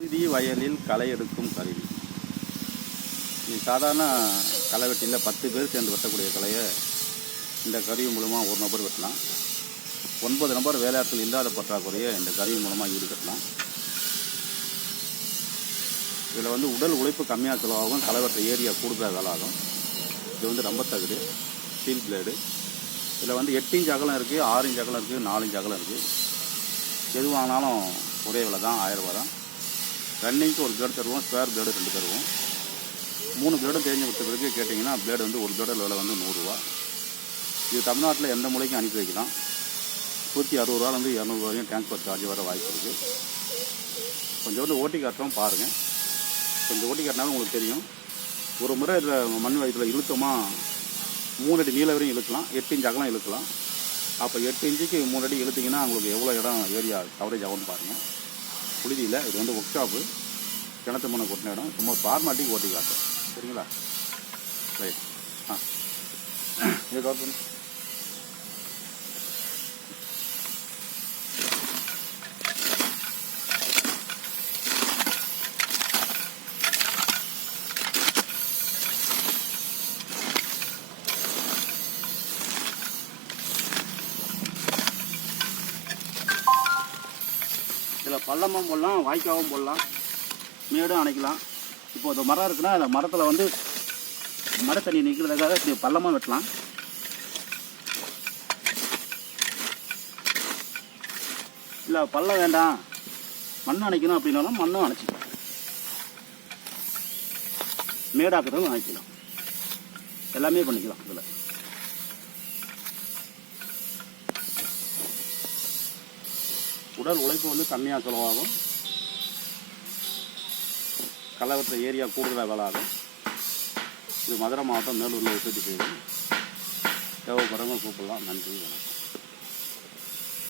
கருதி வயலில் களை எடுக்கும் கருவி. இது சாதாரண களை வெட்டியில் பத்து பேர் சேர்ந்து வெட்டக்கூடிய கலையை இந்த கருவி மூலமாக ஒரு நபர் வெட்டலாம். ஒன்பது நபர் வேலையாட்கள் இல்லாத பற்றாக்குறையை இந்த கருவி மூலமாக ஈடுகட்டலாம் இதில் வந்து உடல் உழைப்பு கம்மியாக செலவாகும் களை வெட்ட ஏரியா கூடுதலாக வேலாகும் இது வந்து ரொம்ப தகுடு ஸ்டீல் பிளேடு இதில் வந்து எட்டு இன்ச் அகலம் இருக்குது ஆறு இன்ச் அகலம் இருக்குது நாலு இன்ச் அகலம் இருக்குது எது வாங்கினாலும் ஒரே விலை தான் ஆயிரம் ரூபா தான் ரன்னிங்க்கு ஒரு பிளேடு தருவோம் ஸ்கொயர் பிளேடு ரெண்டு தருவோம். மூணு பிளேடும் தெரிஞ்சு கொடுத்த பிறகு கேட்டிங்கன்னா பிளேடு வந்து ஒரு பிளேடு விலை வந்து நூறுரூவா. இது தமிழ்நாட்டில் எந்த மூலைக்கும் அனுப்பி வைக்கலாம். நூற்றி அறுபது ரூபாலேருந்து இரநூறு வரையும் டிரான்ஸ்போர்ட் சார்ஜ் வர வாய்ப்பு இருக்குது கொஞ்சம் வந்து ஓட்டி காட்டுறோம் பாருங்கள் கொஞ்சம் ஓட்டி காட்டினாலும் உங்களுக்கு தெரியும். ஒரு முறை இதில் மண் இதில் இழுத்தோமா மூணு அடி நீள வரையும் இழுக்கலாம் எட்டு இன்ச் அகலம் இழுக்கலாம். அப்போ எட்டு இன்ச்சுக்கு மூணு அடி இழுத்திங்கன்னா உங்களுக்கு எவ்வளோ இடம் ஏரியா கவரேஜ் ஆகும்னு பாருங்கள் புழுதியில் இது வந்து ஒர்க் ஷாப்பு கிணத்து மண்ணை கொட்டின இடம். சும்மா ஃபார்மாட்டிக்கு ஓட்டி காட்டும் சரிங்களா? ரைட் ஆ. இது கவர் பண்ணு இதில் பள்ளமும் போடலாம் வாய்க்காவும் போடலாம் மேடும் அணைக்கலாம். இப்போ இந்த மரம் இருக்குன்னா அந்த மரத்தில் வந்து மர தண்ணி நிற்கிறதுக்காக இப்படி பள்ளமாக வெட்டலாம். இல்லை பள்ளம் வேண்டாம். மண் அணைக்கணும் அப்படின்னாலும் மண்ணும் அணைச்சிக்கலாம். மேடாக்குறதும் அணைக்கலாம். எல்லாமே பண்ணிக்கலாம் இதில். உடல் உழைப்பு வந்து கம்மியாக செலவாகும். கள்ளவற்ற ஏரியா கூடுதலாக வேலாகும் இது மதுரை மாவட்டம் மேலூரில் உற்பத்தி செய்யுது தேவைப்படுறவங்க கூப்பிடலாம். நன்றி வணக்கம்.